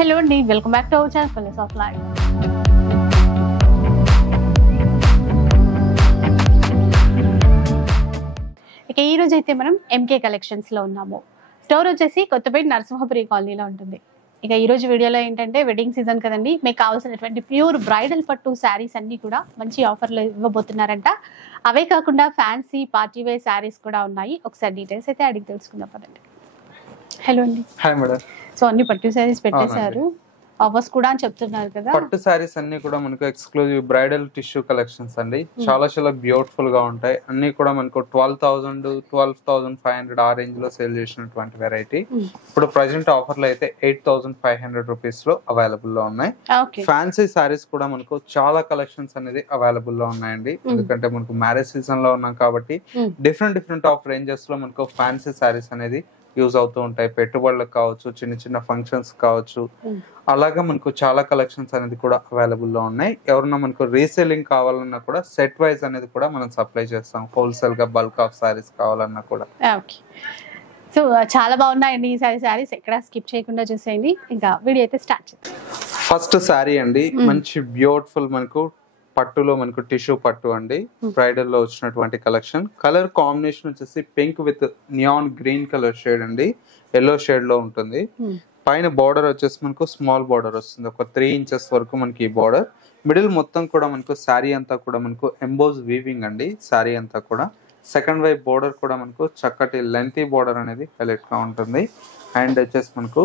Hello and welcome back to our channel Colors of Life. ఇక ఈ రోజు అయితే మనం ఎంకే కలెక్షన్స్ లో ఉన్నాము. స్టోర్ వచ్చేసి కొత్తపేట నరసింహపురి కాలనీలో ఉంటుంది. ఇక ఈ రోజు వీడియోలో ఏంటంటే వెడ్డింగ్ సీజన్ కదండి, మీకు కావాల్సినటువంటి ప్యూర్ బ్రైడల్ పట్టు శారీస్ అన్ని కూడా మంచి ఆఫర్లో ఇవ్వబోతున్నారంట. అవే కాకుండా ఫ్యాన్సీ పార్టీ వేర్ శారీస్ కూడా ఉన్నాయి. ఒకసారి డీటెయిల్స్ అయితే అడిగి తెలుసుకుందాం పదండి. హలో అండి. Hi madam. సో అన్ని పట్టు శారీస్ పెట్టేశారు, ఆఫర్స్ కూడా అని చెప్తున్నారు కదా. పట్టు శారీస్ అన్ని కూడా మనకు ఎక్స్క్లూజివ్ బ్రైడల్ టిష్యూ కలెక్షన్స్ అండి. చాలా చాలా బ్యూటిఫుల్ గా ఉంటాయి. అన్ని కూడా మనకు 12,000 12,500 ఆ రేంజ్ లో సేల్ చేసినటువంటి వెరైటీ ఇప్పుడు ప్రెసెంట్ ఆఫర్ లో అయితే 8,500 రూపీస్ లో అవైలబుల్ లో ఉన్నాయి. ఫ్యాన్సీ శారీస్ కూడా మనకు చాలా కలెక్షన్స్ అనేది అవైలబుల్ లో ఉన్నాయండి. ఎందుకంటే మనకు మ్యారేజ్ సీజన్ లో ఉన్నాం కాబట్టి డిఫరెంట్ ఆఫ్ రేంజెస్ లో మనకు ఫ్యాన్సీ శారీస్ అనేది యూజ్ అవుతూ ఉంటాయి. పెట్టుబడులకు కావచ్చు, చిన్న చిన్న ఫంక్షన్స్ కావచ్చు, అలాగా మనకు చాలా కలెక్షన్స్ అనేది కూడా అవైలబుల్ లో ఉన్నాయి. ఎవరన్నా మనకు రీసేలింగ్ కావాలన్నా కూడా సెట్ వైజ్ అనేది కూడా మనం సప్లై చేస్తాం. హోల్సేల్ గా బల్క్ ఆఫ్ సారీస్ కావాలన్నా కూడా. సో చాలా బాగున్నాయండి ఈ సారీస్, ఎక్కడ స్కిప్ చేయకుండా చూసేయండి. ఇంకా వీడియో అయితే స్టార్ట్ చేద్దాం. ఫస్ట్ సారీ అండి, మంచి బ్యూటిఫుల్ మనకు పట్టులో మనకు టిష్యూ పట్టు అండి. బ్రైడల్ లో వచ్చినటువంటి కలెక్షన్. కలర్ కాంబినేషన్ వచ్చేసి pink with neon green colour shade అండి, ఎల్లో షేడ్ లో ఉంటుంది. పైన బార్డర్ వచ్చేసి మనకు స్మాల్ బార్డర్ వస్తుంది, ఒక 3 ఇంచెస్ వరకు మనకి ఈ బార్డర్. మిడిల్ మొత్తం కూడా మనకు శారీ అంతా కూడా మనకు ఎంబోజ్ వీవింగ్ అండి. శారీ అంతా కూడా సెకండ్ వైపు బార్డర్ కూడా మనకు చక్కటి లెంతీ బార్డర్ అనేది హైలైట్ గా ఉంటుంది. అండ్ వచ్చేసి మనకు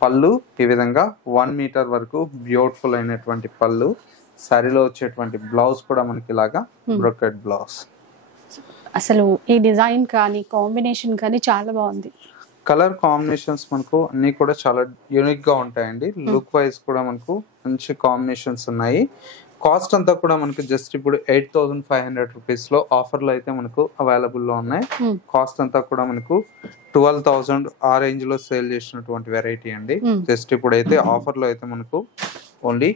పళ్ళు ఈ విధంగా 1 మీటర్ వరకు బ్యూటిఫుల్ అయినటువంటి పళ్ళు. శారీలో వచ్చేటువంటి బ్లౌజ్ కూడా మనకి ఇలాగా బ్రోకెట్ బ్లౌజ్. అసలు ఈ డిజైన్ కానీ కాంబినేషన్ కానీ చాలా బాగుంది. కలర్ కాంబినేషన్స్ మనకు అన్ని కూడా చాలా యూనిక్ గా ఉంటాయండి. లుక్ వైజ్ కూడా మనకు మంచి కాంబినేషన్స్ ఉన్నాయి. కాస్ట్ అంతా కూడా మనకు జస్ట్ ఇప్పుడు 8,500 రూపీస్ లో ఆఫర్ లో అయితే మనకు అవైలబుల్ లో ఉన్నాయి. కాస్ట్ అంతా కూడా మనకు 12,000 ఆ రేంజ్ లో సేల్ చేసినటువంటి వెరైటీ అండి. జస్ట్ ఇప్పుడు అయితే ఆఫర్ లో అయితే మనకు ఓన్లీ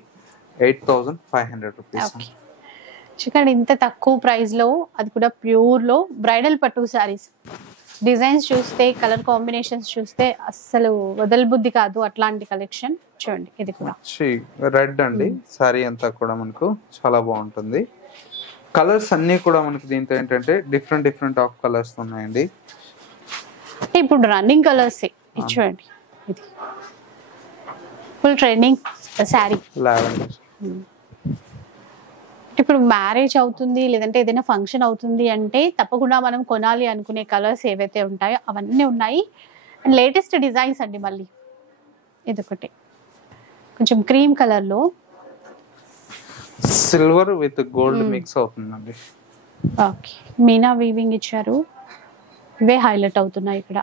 8,500 రూపీస్. చూడండి ఇంత తక్కువ ప్రైస్ లో, అది కూడా ప్యూర్ లో బ్రైడల్ పట్టు శారీస్. డిజైన్స్ చూస్తే, కలర్ కాంబినేషన్స్ చూస్తే అస్సలు వదలబుద్ధి కాదు అట్లాంటి కలెక్షన్. చూడండి ఇది కూడా రెడ్ అండి. శారీ అంతా కూడా మనకు చాలా బాగుంటుంది. కలర్స్ అన్ని కూడా మనకు దీంతో ఏంటంటే డిఫరెంట్ ఆఫ్ కలర్స్ ఉన్నాయండి. ఇప్పుడు రన్నింగ్ కలర్స్ చూడండి, ఇది ఫుల్ ట్రెండింగ్ శారీ. లావెండర్. ఇప్పుడు మ్యారేజ్ అవుతుంది, లేదంటే ఏదైనా ఫంక్షన్ అవుతుంది అంటే తప్పకుండా మనం కొనాలి అనుకునే కలర్స్ ఏవైతే ఉంటాయో అవన్నీ ఉన్నాయి. అండ్ లేటెస్ట్ డిజైన్స్ అండి. మళ్ళీ ఇదొకటి కొంచెం క్రీమ్ కలర్ లో సిల్వర్ విత్ గోల్డ్ మిక్స్ అవుతుందండి. ఓకే, మీనా వీవింగ్ ఇచ్చారు. ఇవే హైలైట్ అవుతున్నాయి ఇక్కడ.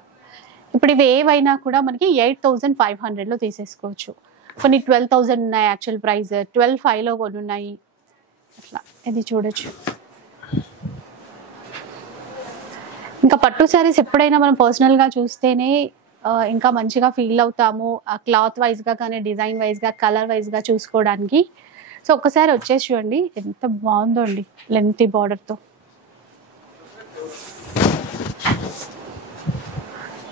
ఇప్పుడు ఇవి ఏవైనా కూడా మనకి 8,500 లో తీసేసుకోవచ్చు. కొన్ని 12,000 ఉన్నాయి యాక్చువల్ ప్రైస్, 12,500 లో కొన్ని ఉన్నాయి. అట్లా ఇది చూడొచ్చు. ఇంకా పట్టు శారీస్ ఎప్పుడైనా మనం పర్సనల్ గా చూస్తేనే ఇంకా మంచిగా ఫీల్ అవుతాము. క్లాత్ వైజ్ గా కానీ, డిజైన్ వైజ్ గా, కలర్ వైజ్ గా చూసుకోవడానికి. సో ఒక్కసారి వచ్చేసి చూడండి ఎంత బాగుందో అండి, లెంతీ బార్డర్ తో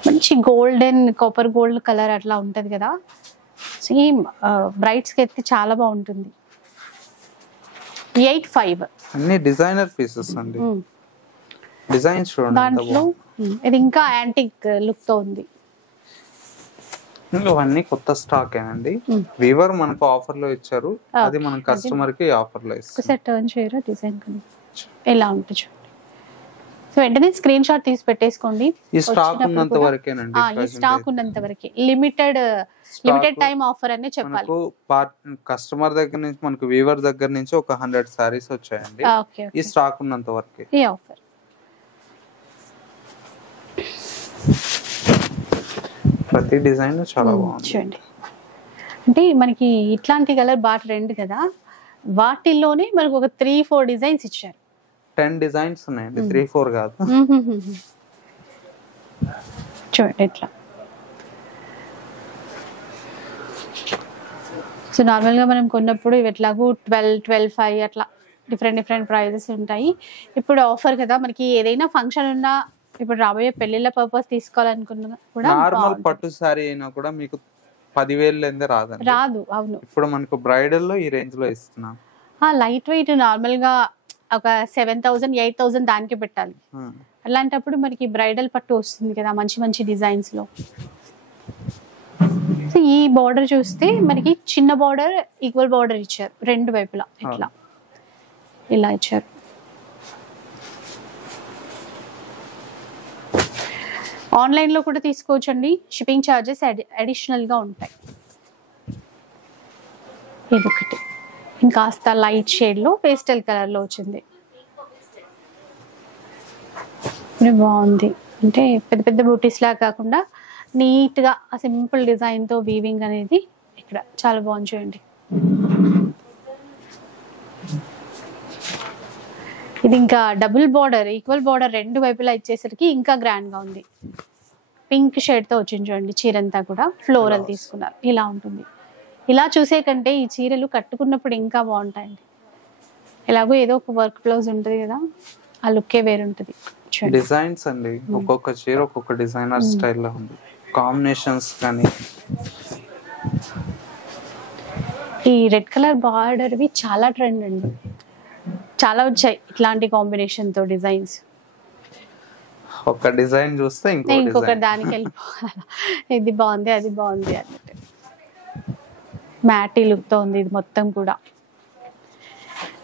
మంచి గోల్డెన్ కాపర్ గోల్డ్ కలర్ అట్లా ఉంటది కదా. సేమ్ బ్రైట్స్ కి అయితే చాలా బాగుంటుంది. 8,500 అన్ని డిజైనర్ పీసెస్ అండి. డిజైన్స్ చూడండి దాంట్లో ఇది ఇంకా యాంటిక్ లుక్ తో ఉంది. ఇవన్నీ కొత్త స్టాక్ ఏనండి. వీవర్ మనకు ఆఫర్ లో ఇచ్చారు, అది మనం కస్టమర్ కి ఆఫర్ లో ఇస్తాం. ఒకసారి టర్న్ చేయరా, డిజైన్ ఎలా ఉంటుంది చూడండి. సో వెంటనే స్క్రీన్ షాట్ తీసి పెట్టేసుకోండి. ఈ స్టాక్ ఉన్నంత వరకేనండి. ఈ స్టాక్ ఉన్నంత వరకే, లిమిటెడ్ టైం ఆఫర్ అనే చెప్పాలి. కస్టమర్ దగ్గర నుంచి, మనకు వీవర్ దగ్గర నుంచి ఒక 100 సారీస్ వచ్చాయండి. ఈ స్టాక్ ఉన్నంత వరకే ఈ ఆఫర్. ప్రతి డిజైన్ చాలా బాగుంది చూడండి. అంటే మనకి ఇట్లాంటి కలర్ బాగా ట్రెండ్ కదా, వాటిల్లోనే మనకు ఒక 3-4 డిజైన్స్ ఇచ్చారు. 10 డిజైన్స్ ఉన్నాయండి, 3-4 కాదు. చూడండి ఇట్లా. సో నార్మల్ గా మనం కొన్నప్పుడు ఇవి ఎట్లాగూ 12,500 అట్లా డిఫరెంట్ ప్రైజెస్ ఉంటాయి. ఇప్పుడు ఆఫర్ కదా, మనకి ఏదైనా ఫంక్షన్ ఉన్నా, ఇప్పుడు రాబోయే పెళ్లిళ్ళ పర్పస్ తీసుకోవాలనుకున్నా కూడా నార్మల్ పట్టు సారీ అయినా కూడా మీకు 10,000 రాదండి. రాదు. అవును. ఇప్పుడు మనకు బ్రైడల్ లో ఈ రేంజ్ లో ఇస్తున్నాం. లైట్ వెయిట్ నార్మల్ గా ఒక 7,000 8,000 దానికి పెట్టాలి. అలాంటప్పుడు మనకి బ్రైడల్ పట్టు వస్తుంది కదా మంచి మంచి డిజైన్స్ లో. సో ఈ బార్డర్ చూస్తే మనకి చిన్న బార్డర్ ఈక్వల్ బార్డర్ ఇచ్చారు రెండు వైపులా, ఇట్లా ఇలా ఇచ్చారు. ఆన్లైన్ లో కూడా తీసుకోవచ్చు అండి, షిప్పింగ్ ఛార్జెస్ అడిషనల్ గా ఉంటాయి. ఇదొకటి ఇంకాస్త లైట్ షేడ్ లో పేస్టల్ కలర్ లో వచ్చింది. బాగుంది, అంటే పెద్ద పెద్ద బూటీస్ లా కాకుండా నీట్ గా సింపుల్ డిజైన్ తో వీవింగ్ అనేది ఇక్కడ చాలా బాగుంది చూడండి. ఇది ఇంకా డబుల్ బార్డర్ ఈక్వల్ బార్డర్ రెండు వైపులా ఇచ్చేసరికి ఇంకా గ్రాండ్ గా ఉంది. పింక్ షేడ్ తో వచ్చింది చూడండి, చీరంతా కూడా ఫ్లోరల్ తీసుకున్నారు. ఇలా ఉంటుంది. ఇలా చూసే కంటే ఈ చీరలు కట్టుకున్నప్పుడు ఇంకా బాగుంటాయండి. ఎలాగో ఏదో ఒక వర్క్ బ్లౌజ్ ఉంటుంది కదా, ఆ లుక్కే వేరుంటుంది. డిజైన్స్ అండి, ఒక్కొక్క చీర ఒక్కొక్క డిజైనర్ స్టైల్లో ఉంది. కాంబినేషన్స్ కానీ ఈ రెడ్ కలర్ బార్డర్వి చాలా ట్రెండ్ అండి, చాలా వచ్చాయి ఇట్లాంటి కాంబినేషన్ తో డిజైన్స్. ఒక డిజైన్ చూస్తే ఇంకొక దానికి వెళ్ళిపోవాలి. ఇది బాగుంది అది బాగుంది అన్నట్టు మ్యాటీ లుక్ తో ఉంది ఇది మొత్తం కూడా.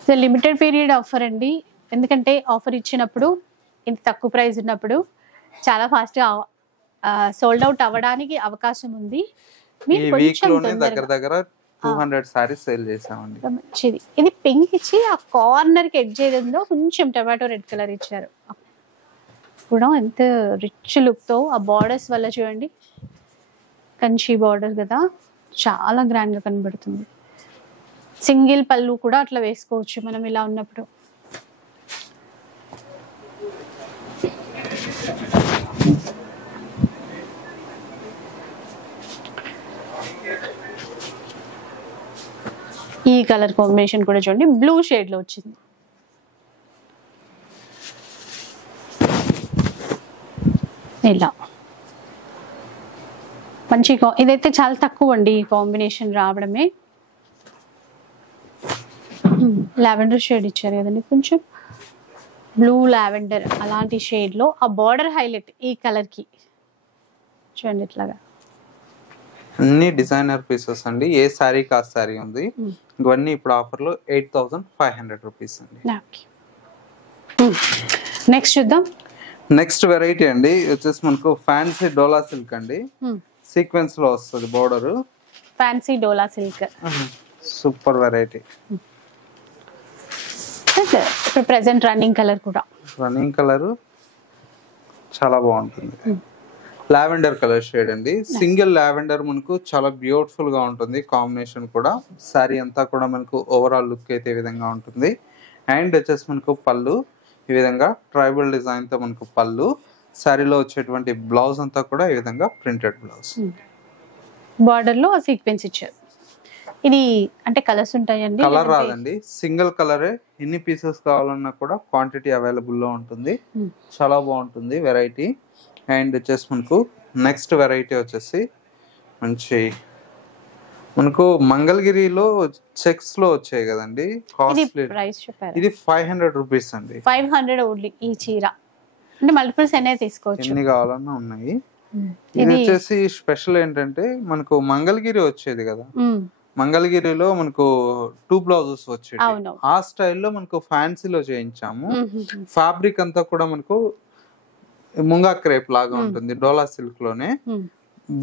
సో లిమిటెడ్ పీరియడ్ ఆఫర్ అండి, ఎందుకంటే ఆఫర్ ఇచ్చినప్పుడు ఇంత తక్కువ ప్రైస్ ఉన్నప్పుడు చాలా ఫాస్ట్ గా సోల్డ్ అవుట్ అవ్వడానికి అవకాశం ఉంది. ఈ వీక్ లోనే దగ్గర 200 సారీస్ సేల్ చేసామండి. మంచిది. ఇది పింక్ ఇచ్చి ఆ కార్నర్ కి ఎడ్జ్ ఏదో కొంచెం టొమాటో రెడ్ కలర్ ఇచ్చారు కూడా, ఎంత రిచ్ లుక్ తో. ఆ బార్డర్స్ వల్ల చూడండి, కంచి బార్డర్ కదా, చాలా గ్రాండ్ గా కనబడుతుంది. సింగిల్ పళ్ళు కూడా అట్లా వేసుకోవచ్చు మనం ఇలా ఉన్నప్పుడు. ఈ కలర్ కాంబినేషన్ కూడా చూడండి, బ్లూ షేడ్ లో వచ్చింది. ఇలా మంచి ఇదైతే చాలా తక్కువ అండి ఈ కాంబినేషన్ రావడమే. లావెండర్ షేడ్ ఇచ్చారు కదండి, కొంచెం బ్లూ లావెండర్ అలాంటి షేడ్ లో ఆ బార్డర్ హైలైట్ ఈ కలర్ కి చూడండి. ఇట్లాగా అన్ని డిజైనర్ పీసెస్ అండి, ఏ సారీ కా సారీ ఉంది. ఇవన్నీ ఇప్పుడు ఆఫర్ లో 8,500 రూపీస్ అండి. నెక్స్ట్ చూద్దాం. నెక్స్ట్ వెరైటీ అండి వచ్చేసి మనకు ఫ్యాన్సీ డోలా సిల్క్ అండి, సీక్వెన్స్ లో వస్తుంది బోర్డర్. ఫ్యాన్సీ డోలా సిల్క్ సూపర్ వెరైటీ. ఇప్పుడు ప్రెసెంట్ రన్నింగ్ కలర్ కూడా, రన్నింగ్ కలర్ చాలా బాగుంటుంది. లావెండర్ కలర్ షేడ్ అండి, సింగిల్ లావెండర్ మనకు చాలా బ్యూటిఫుల్ గా ఉంటుంది. కాంబినేషన్ కూడా సారీ అంతా కూడా మనకు ఓవరాల్ లుక్ అయితే ఈ విధంగా ఉంటుంది. అండ్ వచ్చేసి మనకు పళ్ళు ఈ విధంగా ట్రైబల్ డిజైన్ తో మనకు పళ్ళు, సారీలో వచ్చేటువంటి బ్లౌజ్ అంతా కూడా ఈ విధంగా ప్రింటెడ్ బ్లౌజ్. బార్డర్ లో సీక్వెన్స్ ఇచ్చారు. ఇది అంటే కలర్స్ ఉంటాయండి? కలర్ రాదండి, సింగిల్ కలరే. ఎన్ని పీసెస్ కావాలన్నా కూడా క్వాంటిటీ అవైలబుల్ లో ఉంటుంది. చాలా బాగుంటుంది వెరైటీ. అండ్ వచ్చేసి మనకు నెక్స్ట్ వెరైటీ వచ్చేసి మంచి మనకు మంగళగిరిలో చెక్స్ లో వచ్చాయి కదండి, కాస్ట్లీ. ఇది 500 రూపీస్ అండి. 500 ఓన్లీ ఈ చీర. అంటే మల్టిపుల్స్ అనేది తీసుకోవచ్చు, ఎన్ని కావాలన్నా ఉన్నాయి. ఇది వచ్చేసి స్పెషల్ ఏంటంటే మనకు మంగళగిరి వచ్చేది కదా, మంగళగిరిలో మనకు 2 బ్లౌజెస్ వచ్చేది. ఆ స్టైల్లో మనకు ఫ్యాన్సీలో చేయించాము. ఫ్యాబ్రిక్ అంతా కూడా మనకు ముంగా క్రేప్ లాగా ఉంటుంది, డోలా సిల్క్ లోనే.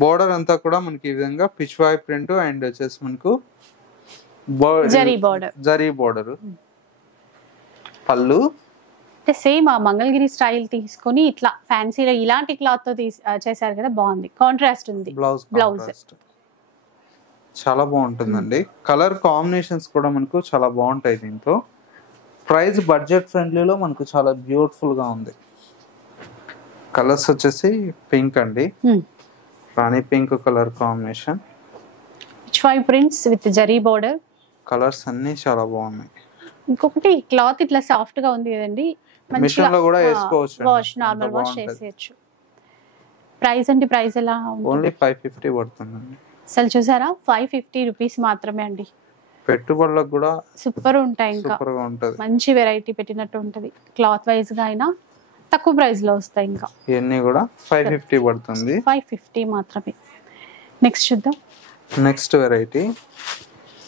బోర్డర్ అంతా కూడా మనకి ఈ విధంగా పిచ్వాయ్ ప్రింట్ అండ్ వచ్చేసి మనకు జరీ బోర్డర్. పళ్ళు సేమ్ ఆ మంగళగిరి స్టైల్ తీసుకొని ఇట్లా ఫ్యాన్సీలో ఇలాంటి క్లాత్ తో చేశారు కదా, బాగుంది. కాంట్రాస్ట్ ఉంది బ్లౌజ్, చాలా బాగుంటుందండి. కలర్ కాంబినేషన్స్ కూడా మనకు చాలా బాగుంటాయి దీంతో. ప్రైస్ బడ్జెట్ ఫ్రెండ్లీలో మనకు చాలా బ్యూటిఫుల్ గా ఉంది. కలర్స్ వచ్చేసి పింక్ అండి, rani pink colour combination, pichwai prints with zari border. Colours అన్ని చాలా బాగున్నాయి. ఇంకొకటి క్లాత్ ఇట్లా సాఫ్ట్ గా ఉంది కదండి, మిషన్ లో కూడా వేసుకోవచ్చు, వాష్ నార్మల్ వాష్ చేసేయచ్చు. ప్రైస్ అంటే ప్రైస్ ఎలా? ఓన్లీ 550 పడుతుందండి. అసలు చూసారా 550 రూపీస్ మాత్రమే అండి. పెట్టుబడులకు కూడా సూపర్ ఉంటాయి, ఇంకా సూపర్ గా ఉంటది. మంచి వెరైటీ పెట్టినట్టు ఉంటది. క్లాత్ వైజ్ గా అయినా తక్కువ ప్రైస్ లో వస్తాయి. ఇంకా ఇవన్నీ కూడా 550 పడుతుంది. 550 మాత్రమే. నెక్స్ట్ చూద్దాం. నెక్స్ట్ వెరైటీ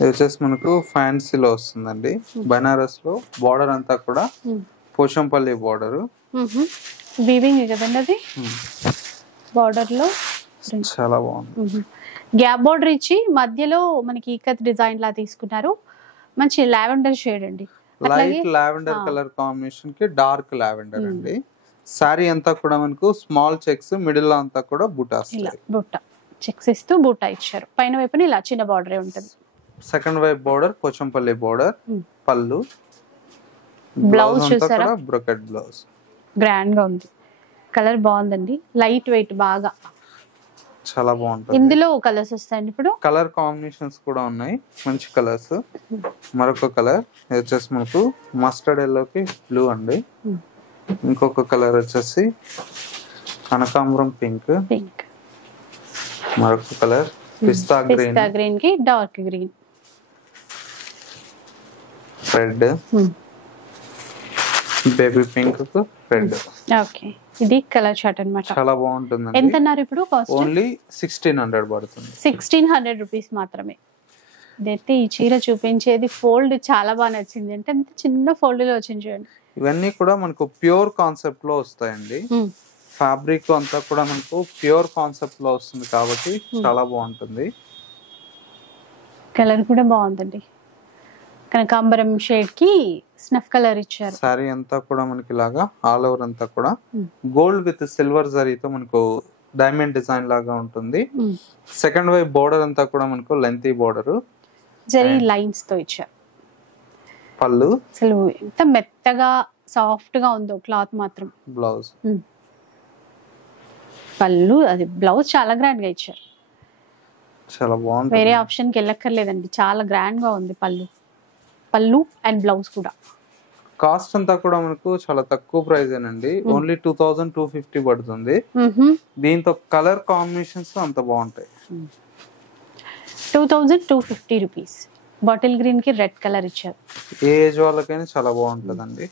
ఇది వచ్చేసి మనకు ఫ్యాన్సీలో వస్తుందండి. బనారస్ లో బార్డర్ అంతా కూడా పోచంపల్లి బార్డర్. వీవింగ్ కదండి అది. బార్డర్ లో చాలా బాగుంది. గ్యాప్ బార్డర్ ఇచ్చి మధ్యలో మనకి ఈకత్ డిజైన్ లా తీసుకున్నారు. మంచి లావెండర్ షేడ్ అండి. లైట్ లావెండర్ కలర్ కాంబినేషన్ కి డార్క్ లావెండర్ అండి. సారీ అంతా కూడా మనకు స్మాల్ చెక్స్, మిడిల్ లో అంతా కూడా బుటాస్. బుట్ట చెక్స్ ఇస్తూ బుట్ట ఇచ్చారు. పైన వైపున ఇలా చిన్న బార్డర్ ఉంటుంది. సెకండ్ వైపు బార్డర్ పోచంపల్లి బార్డర్. పళ్ళు, బ్లౌజ్ చూసారా, బ్రొకెట్ బ్లౌజ్ గ్రాండ్ గా ఉంది. కలర్ బాగుందండి, లైట్ వెయిట్ బాగా చాలా బాగుంటుంది. ఇందులో కలర్స్ వస్తాయండి. ఇప్పుడు కలర్ కాంబినేషన్స్ కూడా ఉన్నాయి, మంచి కలర్స్. మరొక కలర్ ఇది వచ్చేసి మనకు మస్టర్డ్ ఎల్లోకి బ్లూ అండి. ఇంకొక కలర్ వచ్చేసి కనకాంబరం పింక్. మరొక కలర్ పిస్తా గ్రీన్ కి dark green, red, baby pink కు రెడ్. ఓకే, ఇది కలర్ చార్ట్ అన్నమాట. చాలా బాగుంటుంది. ఎంత అన్నారు ఇప్పుడు కాస్ట్? ఓన్లీ 1600 పడుతుంది. 1600 రూపీస్ మాత్రమే. ఇదైతే ఈ చీర చూపించేది ఫోల్డ్ చాలా బాగా నచ్చింది. అంటే అంత చిన్న ఫోల్డ్ లో వచ్చింది చూడండి. ఇవన్నీ కూడా మనకు ప్యూర్ కాన్సెప్ట్ లో వస్తాయండి. ఫ్యాబ్రిక్ అంతా కూడా మనకు ప్యూర్ కాన్సెప్ట్ లో వస్తుంది కాబట్టి చాలా బాగుంటుంది. కలర్ కూడా బాగుందండి. కనకాంబరం షేడ్ కి స్నఫ్ కలర్ ఇచ్చారు. సారీ అంతా కూడా మనకి ఇలాగా ఆల్ ఓవర్ అంతా కూడా గోల్డ్ విత్ సిల్వర్ జరీతో మనకు డైమండ్ డిజైన్ లాగా ఉంటుంది. సెకండ్ వైపు బోర్డర్ అంతా కూడా మనకు లెంతీ బోర్డర్, జరీ లైన్స్ తో ఇచ్చారు. పళ్ళు అసలు ఎంత మెత్తగా సాఫ్ట్ గా ఉందో క్లాత్ మాత్రం. బ్లౌజ్, పళ్ళు అది బ్లౌజ్ చాలా గ్రాండ్ గా ఇచ్చారు. చాలా బాగుంది. వేరే ఆప్షన్ కి వెళ్ళక్కర్లేదండి, చాలా గ్రాండ్ గా ఉంది పళ్ళు అండ్ బ్లౌజ్ కూడా. కాస్ట్ అంతా కూడా మనకు చాలా తక్కువ ప్రైస్ ఏనండి. ఓన్లీ 2250 పడుతుంది. దీంతో కలర్ కాంబినేషన్స్ అంత బాగుంటాయి. 2250 రూపీస్. బాటిల్ గ్రీన్ కి రెడ్ కలర్ ఇచ్చారు. ఏ ఏజ్ వాళ్ళకైనా చాలా బాగుంటదండి.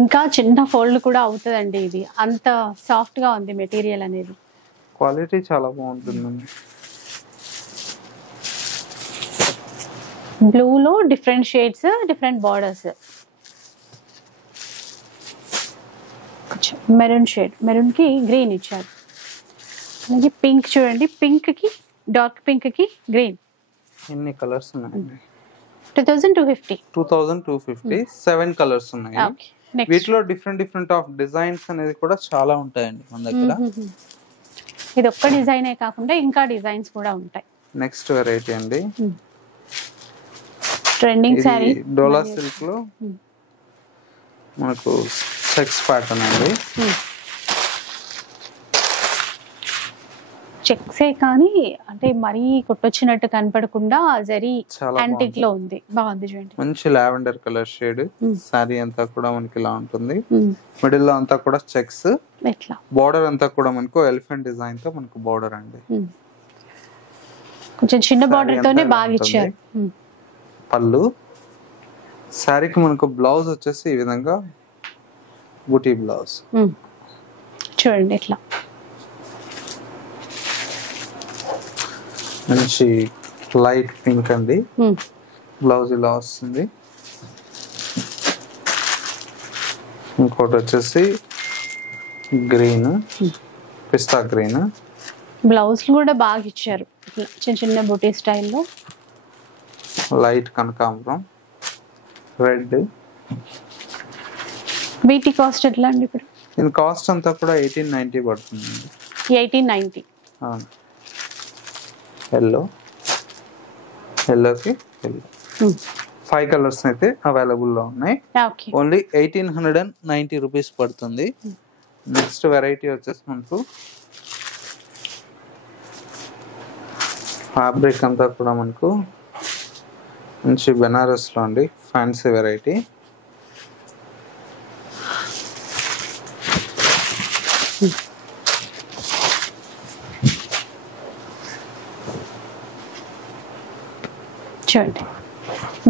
ఇంకా చిన్న ఫోల్డ్ కూడా అవుతుందండి. ఇది అంత సాఫ్ట్ గా ఉంది మెటీరియల్ అనేది. క్వాలిటీ చాలా బాగుంటుందండి. బ్లూ లో different shades, different borders. Maroon shade, maroon కి గ్రీన్ ఇచ్చారు. అలాగే పింక్ చూడండి, పింక్ కి డార్క్ పింక్ కి గ్రీన్. ఎన్ని కలర్స్ ఉన్నాయండి? 2250. 7 కలర్స్ ఉన్నాయి. వీటిలో డిఫరెంట్ ఆఫ్ డిజైన్స్ అనేది కూడా చాలా ఉంటాయండి మన దగ్గర. ఇది ఒక్క డిజైనే కాకుండా ఇంకా డిజైన్స్ కూడా ఉంటాయి. నెక్స్ట్ వెరైటీ అండి, ట్రెండింగ్ సారీ డోలా సిల్క్ లో మనకు చెక్స్ ప్యాటర్న్ అండి. చెక్సే కానీ అంటే మరీ కొట్టొచ్చినట్టు కనపడకుండా జరీ యాంటిక్ లో ఉంది. బాగుంది చూడండి. మంచి లావెండర్ కలర్ షేడ్. సారీ అంతా కూడా మనకి ఇలా ఉంటుంది. మిడిల్ లో అంతా కూడా చెక్స్. ఇట్లా బోర్డర్ అంతా కూడా మనకు ఎలిఫెంట్ డిజైన్ తో మనకు బోర్డర్ అండి. కొంచెం చిన్న బార్డర్ తోనే బాగా ఇచ్చారు. పళ్ళు, సారీకి మనకు బ్లౌజ్ వచ్చేసి ఈ విధంగా బూటీ బ్లౌజ్ చూడండి. ఇట్లా మంచి లైట్ పింక్ అండి. బ్లౌజ్ ఇలా వస్తుంది. ఇంకోటి వచ్చేసి గ్రీన్, పిస్తా గ్రీన్. బ్లౌజ్ కూడా బాగా ఇచ్చారు. చిన్న చిన్న బూటీ స్టైల్లో. లైట్ కనకాంబరం, రెడ్. వీటి కాస్ట్ ఎట్లా అండి ఇప్పుడు? దీని కాస్ట్ అంతా కూడా 1890 పడుతుంది. 1890. ఎల్లోకి 5 కలర్స్ అయితే అవైలబుల్ లో ఉన్నాయి. ఓన్లీ 1890 రూపీస్ పడుతుంది. నెక్స్ట్ వెరైటీ వచ్చేసి మనకు ఫ్యాబ్రిక్ అంతా కూడా మనకు మంచి బెనారస్ లో అండి, ఫ్యాన్సీ వెరైటీ. చూడండి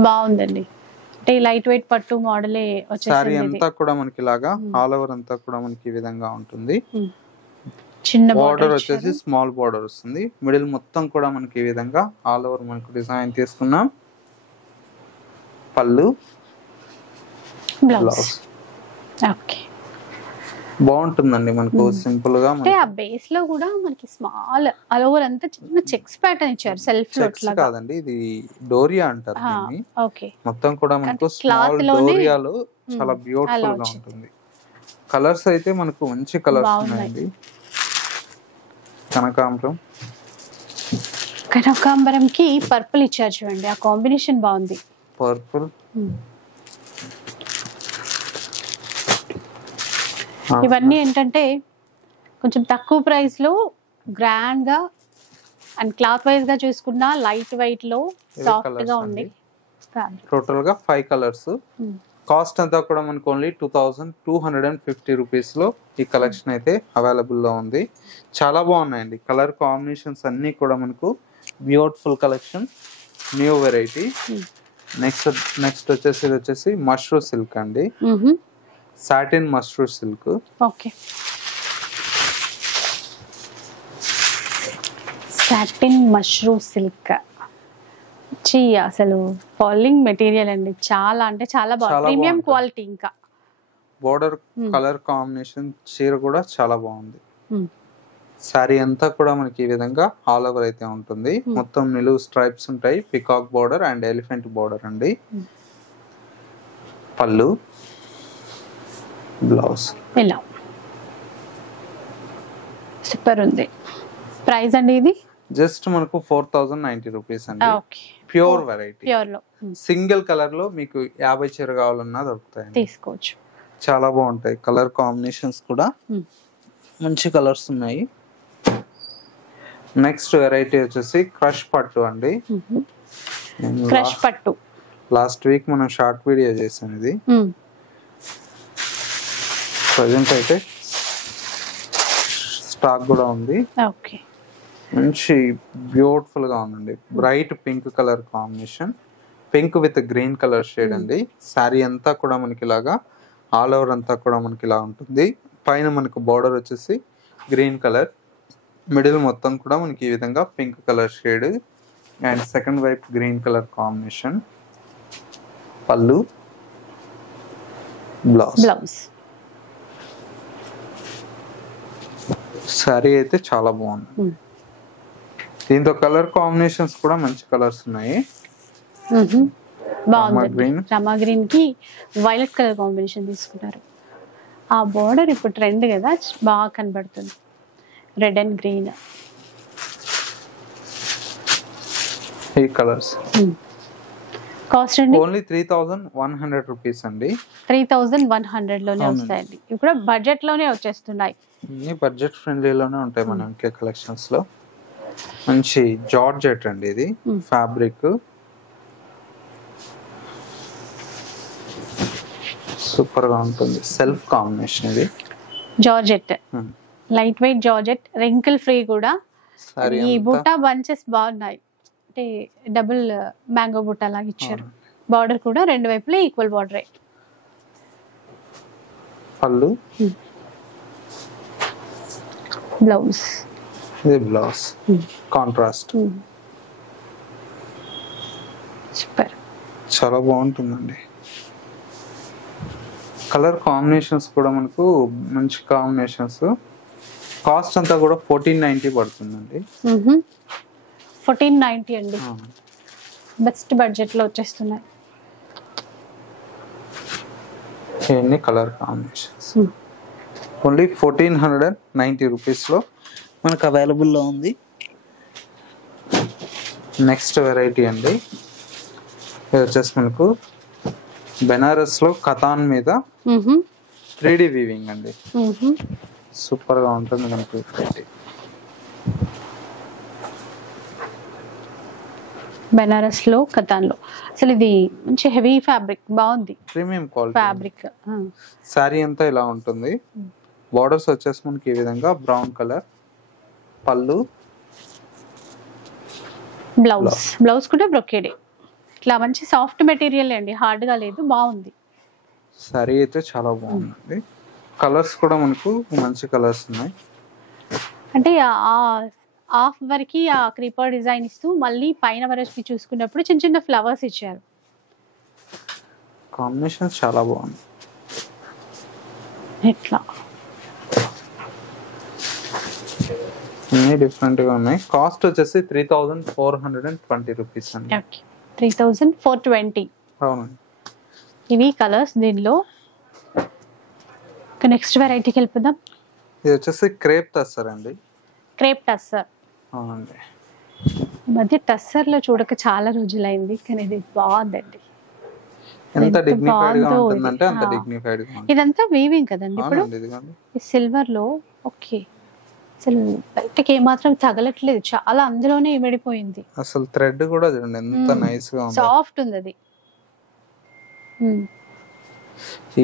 బాగుందండి. అంటే లైట్ వెయిట్ పట్టు మోడలే సారీ వచ్చేసింది. అంతా కూడా మనకి ఇలాగా ఆల్ ఓవర్ అంతా కూడా మనకి ఈ విధంగా ఉంటుంది. చిన్న బార్డర్ వచ్చేసి స్మాల్ బార్డర్ వస్తుంది. మిడిల్ మొత్తం కూడా మనకి ఈ విధంగా ఆల్ ఓవర్ మనకు డిజైన్ తీసుకున్నాం. పళ్ళు, బ్లౌజ్. ఓకే, బాగుంటుందండి మనకు సింపుల్ గా. అంటే ఆ బేస్ లో కూడా మనకి స్మాల్ ఆల్ ఓవర్ అంతా చిన్న చెక్స్ ప్యాటర్న్ ఇచ్చారు. సెల్ఫ్ చెక్స్ కాదండి, ఇది డోరియా అంటారు దీన్ని. ఓకే, మొత్తం కూడా మనకు స్మాల్ డోరియాలో చాలా బ్యూటిఫుల్ గా ఉంటుంది. కలర్స్ అయితే మనకు మంచి కలర్స్ ఉన్నాయండి. కనకాంబరం కి పర్పుల్ ఇచ్చారు చూడండి, ఆ కాంబినేషన్ బాగుంది. పర్పుల్, ఇవన్నీ ఏంటంటే కొంచెం తక్కువ ప్రైస్ లో గ్రాండ్ గా అండ్ క్లాత్ వైజ్ గా చూసుకున్నా లైట్ వెయిట్ లో సాఫ్ట్ గా ఉంది. టోటల్ గా 5 కలర్స్. కాస్ట్ అంతా కూడా మనకు ఓన్లీ 2250 రూపీస్ లో ఈ కలెక్షన్ అయితే అవైలబుల్ లో ఉంది. చాలా బాగున్నాయండి. కలర్ కాంబినేషన్స్ అన్ని కూడా మనకు beautiful collection, new variety. Next వచ్చేసి ఇది వచ్చేసి మష్రూ సిల్క్ అండి, satin mashru silk. Okay, satin mashru silk అసలు ఫాలింగ్ మెటీరియల్ అండి. చాలా అంటే చాలా బాగుంది, ప్రీమియం క్వాలిటీ. ఇంకా బోర్డర్ కలర్ కాంబినేషన్ చీర కూడా చాలా బాగుంది. సారీ అంతా కూడా మనకి ఈ విధంగా ఆల్ ఓవర్ అయితే ఉంటుంది. మొత్తం నిలువు స్ట్రైప్స్ ఉంటాయి, peacock border and elephant border అండి. పళ్ళు, బ్లౌజ్ ఇలా సూపర్ ఉంది. ప్రైస్ అండి ఇది జస్ట్ మనకు 4090 రూపీస్ అండి. ప్యూర్ వెరైటీ, ప్యూర్ లో సింగిల్ కలర్ లో మీకు 50 చీర కావాలన్నా దొరుకుతాయి, తీసుకోవచ్చు. చాలా బాగుంటాయి. కలర్ కాంబినేషన్స్ కూడా మంచి కలర్స్ ఉన్నాయి. నెక్స్ట్ వెరైటీ వచ్చేసి క్రష్ పట్టు అండి. క్రష్ పట్టు లాస్ట్ వీక్ మనం షార్ట్ వీడియో చేసాం. ఇది ప్రజెంట్ అయితే స్టాక్ కూడా ఉంది. ఓకే, మంచి బ్యూటిఫుల్ గా ఉందండి. Bright pink colour combination, pink with green colour shade అండి. శారీ అంతా కూడా మనకి ఇలాగా ఆల్ ఓవర్ అంతా కూడా మనకి ఇలా ఉంటుంది. పైన మనకు బార్డర్ వచ్చేసి గ్రీన్ కలర్, మిడిల్ మొత్తం కూడా మనకి ఈ విధంగా pink colour shade and second వైపు గ్రీన్ కలర్ కాంబినేషన్. పళ్ళు, బ్లౌజ్. శారీ అయితే చాలా బాగుంది. దీంతో కలర్ కాంబినేషన్స్ కూడా మంచి కలర్స్ ఉన్నాయి. బాగుంది. రమా గ్రీన్ కి వైలెట్ కలర్ కాంబినేషన్ తీసుకున్నారు. ఆ బోర్డర్ ఇప్పుడు ట్రెండ్ కదా, బాగా కనబడుతుంది. రెడ్ అండ్ గ్రీన్ ఈ కలర్స్. కాస్ట్ అండి ఓన్లీ 3100 రూపీస్ అండి. 3100 లోనే వస్తాయండి. ఇవి కూడా బడ్జెట్ లోనే వచ్చేస్తున్నాయి. బడ్జెట్ ఫ్రెండ్లీలోనే ఉంటాయి మన ఎంకే కలెక్షన్స్ లో. మంచి జార్జెట్ అండి ఇది ఫ్యాబ్రిక్, సూపర్ గా ఉంటుంది. సెల్ఫ్ కాంబినేషన్ ఇది georgette, light weight georgette, wrinkle free కూడా. ఈ బుట్ట బంచెస్ బాగున్నాయి, అంటే డబుల్ మ్యాంగో బుట్ట లాగా ఇచ్చారు. బార్డర్ కూడా రెండు వైపులా ఈక్వల్ బార్డరే. పళ్ళు, బ్లౌజ్. ఇది బ్లౌజ్ కాంట్రాస్ట్. సూపర్, చాలా బాగుంటుందండి. కలర్ కాంబినేషన్స్ కూడా మనకు మంచి కాంబినేషన్స్. కాస్ట్ అంతా కూడా 1490 పడుతుందండి. 1490 అండి, బెస్ట్ బడ్జెట్ లో వచ్చేస్తున్నాయి. ఇవన్నీ కలర్ కాంబినేషన్స్ ఓన్లీ 1490 రూపీస్ లో మనకు అవైలబుల్ లో ఉంది. నెక్స్ట్ వెరైటీ అండి, ఇది వచ్చేసి మనకు బెనారస్ లో కతాన్ మీద 3D వీవింగ్ అండి. సూపర్ గా ఉంటుంది మనకు. బెనారస్ లో కతాన్ లో అసలు ఇది మంచి హెవీ ఫ్యాబ్రిక్, బాగుంది. Premium quality fabric. సారీ అంతా ఇలా ఉంటుంది. బార్డర్స్ వచ్చేసి మనకి ఈ విధంగా బ్రౌన్ కలర్. పళ్ళు, బ్లౌజ్ కూడా బ్రొకేడే. ఇట్లా మంచి సాఫ్ట్ మెటీరియల్ అండి, హార్డ్ గా లేదు, బాగుంది. సారీ అయితే చాలా బాగుందండి. కలర్స్ కూడా మనకు మంచి కలర్స్ ఉన్నాయి. అంటే హాఫ్ వరకు ఆ క్రీపర్ డిజైన్ ఇస్తూ మళ్ళీ పైన వరకు చూసుకున్నప్పుడు చిన్న చిన్న ఫ్లవర్స్ ఇచ్చారు. కాంబినేషన్ చాలా బాగుంది. ఇట్లా అన్ని డిఫరెంట్ గా ఉన్నాయి. కాస్ట్ వచ్చేసి 3420 రూపీస్ అండి. 3420. అవునండి. ఇవి కలర్స్ దీనిలో. నెక్స్ట్ వెరైటీకి వెళ్ళిపోదాం. ఇది వచ్చేసి క్రేప్ టస్సర్ అండి. క్రేప్ టస్సర్. అవునండి. ఈ మధ్య టస్సర్ లో చూడక చాలా రోజులైంది, కానీ ఇది బాగుందండి. ఎంత డిగ్నిఫైడ్ గా ఉంటుందంటే అంత డిగ్నిఫైడ్ గా ఉంటుంది. ఇదంతా వీవింగ్ కదండి ఇప్పుడు. ఈ సిల్వర్ లో ఓకే, అసలు బయటకి ఏమాత్రం తగలట్లేదు, చాలా అందులోనే ఇమిడిపోయింది. అసలు థ్రెడ్ కూడా చూడండి ఎంత నైస్ గా ఉంది, సాఫ్ట్ ఉంది. అది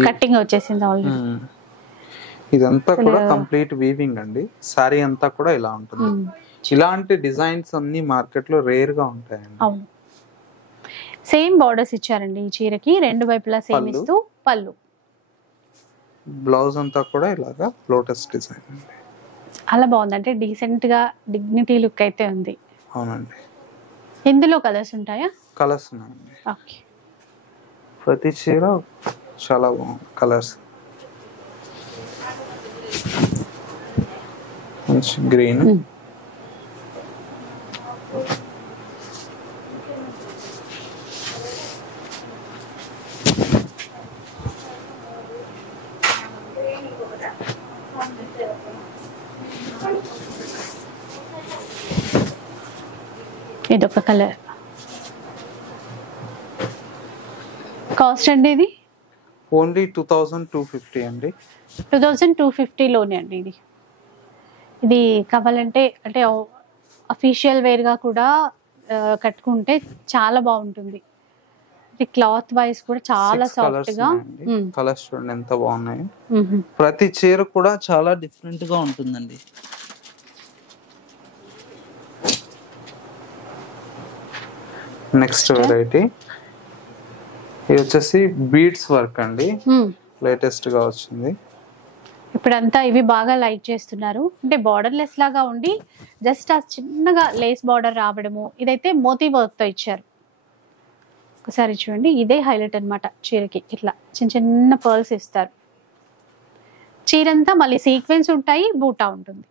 కట్టింగ్ వచ్చేసింది ఆల్రెడీ. ఇదంతా కూడా కంప్లీట్ వీవింగ్ అండి. సారీ అంతా కూడా ఇలా ఉంటుంది. ఇలాంటి డిజైన్స్ అన్ని మార్కెట్ లో రేర్ గా ఉంటాయండి. అవును. సేమ్ బార్డర్స్ ఇచ్చారండి ఈ చీరకి, రెండు వైపులా సేమ్ ఇస్తూ పళ్ళు. బ్లౌజ్ అంతా కూడా ఇలాగా లోటస్ డిజైన్ అండి. అలా బాగుంది, అంటే డీసెంట్ గా డిగ్నిటీ లుక్ అయితే ఉంది. అవునండి. ఇందులో కలర్స్ ఉంటాయా? కలర్స్ ఉన్నాయండి. ఓకే. ప్రతి చీర చాలా బాగుంది కలర్స్. మంచి గ్రీన్, ఇదొక కలర్. కాస్ట్ అండి ఇది ఓన్లీ 2250 అండి. 2250 లోనే అండి. ఇది కావాలంటే అంటే అఫీషియల్ వేర్ గా కూడా కట్టుకుంటే చాలా బాగుంటుంది. ఇది క్లాత్ వైస్ కూడా చాలా సాఫ్ట్ గా. కలర్స్ చూడండి ఎంత బాగున్నాయి. ప్రతి చీర కూడా చాలా డిఫరెంట్ గా ఉంటుందండి. నెక్స్ట్ వెరైటీ ఇది వచ్చేసి బీడ్స్ వర్క్ అండి, లేటెస్ట్ గా వచ్చింది. ఇప్పుడంతా ఇవి బాగా లైక్ చేస్తున్నారు, అంటే బార్డర్ లెస్ లాగా ఉండి జస్ట్ ఆ చిన్నగా లేస్ బార్డర్ రావడము. ఇదైతే మోతీ వర్క్ తో ఇచ్చారు. ఒకసారి చూడండి, ఇదే హైలైట్ అన్నమాట చీరకి. ఇట్లా చిన్న చిన్న పర్ల్స్ ఇస్తారు. చీరంతా మళ్ళీ సీక్వెన్స్ ఉంటాయి, బూటా ఉంటుంది.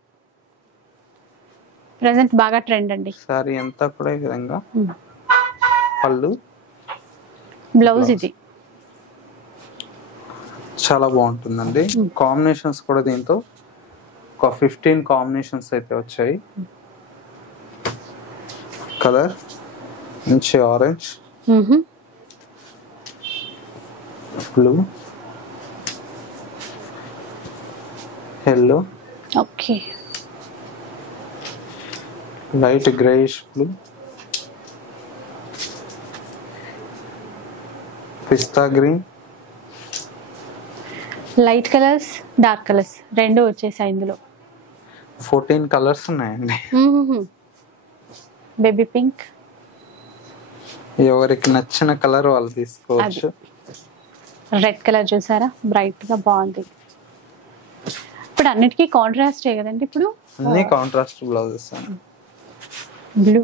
ప్రెసెంట్ బాగా ట్రెండ్ అండి. సారీ అంతా కూడా ఈ విధంగా పళ్ళు, బ్లౌజ్ ఇది చాలా బాగుంటుందండి. కాంబినేషన్స్ కూడా దీంతో ఒక 15 కాంబినేషన్స్ అయితే వచ్చాయి. కలర్ మంచి orange, blue, yellow, okay, light greyish blue, పిస్తా green, light colours, dark colours రెండు వచ్చేసాయి ఇందులో. 14 కలర్స్ ఉన్నాయండి. బేబీ పింక్, ఎవరికి నచ్చిన కలర్ వాళ్ళు తీసుకోవచ్చు. రెడ్ కలర్ చూసారా, బ్రైట్ గా బాగుంది. ఇప్పుడు అన్నిటికీ కాంట్రాస్ట్ కదండి. ఇప్పుడు అన్ని కాంట్రాస్ట్ బ్లౌజెస్. బ్లూ,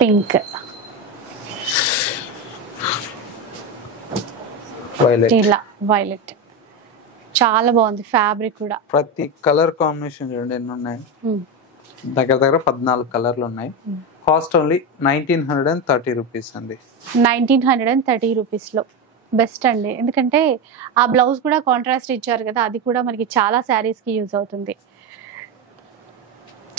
పింక్, ఇలా వైలెట్, చాలా బాగుంది. ఫ్యాబ్రిక్ కూడా ప్రతి కలర్ కాంబినేషన్ చూడండి ఎన్ని ఉన్నాయి. దగ్గర దగ్గర 14 కలర్లు ఉన్నాయి. కాస్ట్ ఓన్లీ 1930 రూపీస్ అండి. 1930 రూపీస్ లో బెస్ట్ అండి. ఎందుకంటే ఆ బ్లౌజ్ కూడా కాంట్రాస్ట్ ఇచ్చారు కదా, అది కూడా మనకి చాలా శారీస్ కి యూజ్ అవుతుంది.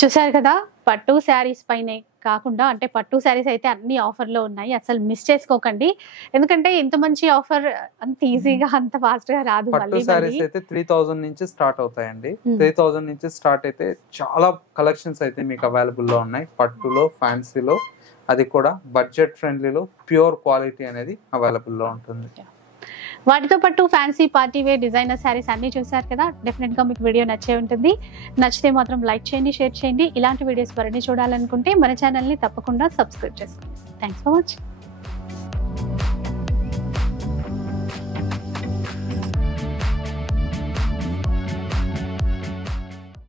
చూసారు కదా, పట్టు శారీస్ పైన కాకుండా, అంటే పట్టు శారీస్ అయితే అన్ని ఆఫర్ లో ఉన్నాయి, అసలు మిస్ చేసుకోకండి. ఎందుకంటే ఇంత మంచి ఆఫర్ అంత ఈజీగా అంత ఫాస్ట్ గా రాదు. పట్టు శారీస్ అయితే 3000 నుంచి స్టార్ట్ అవుతాయండి. 3000 నుంచి స్టార్ట్ అయితే చాలా కలెక్షన్స్ అయితే మీకు అవైలబుల్ లో ఉన్నాయి. పట్టులో, ఫ్యాన్సీలో, అది కూడా బడ్జెట్ ఫ్రెండ్లీలో ప్యూర్ క్వాలిటీ అనేది అవైలబుల్ లో ఉంటుంది. వాటితో పాటు fancy party wear designer saris అన్ని చూసారు కదా. డెఫినెట్ గా మీకు వీడియో నచ్చే ఉంటుంది. నచ్చితే మాత్రం లైక్ చేయండి, షేర్ చేయండి. ఇలాంటి వీడియోస్ మరిన్ని చూడాలనుకుంటే మన ఛానల్ ని తప్పకుండా సబ్స్క్రైబ్ చేసుకోండి. Thanks for watching.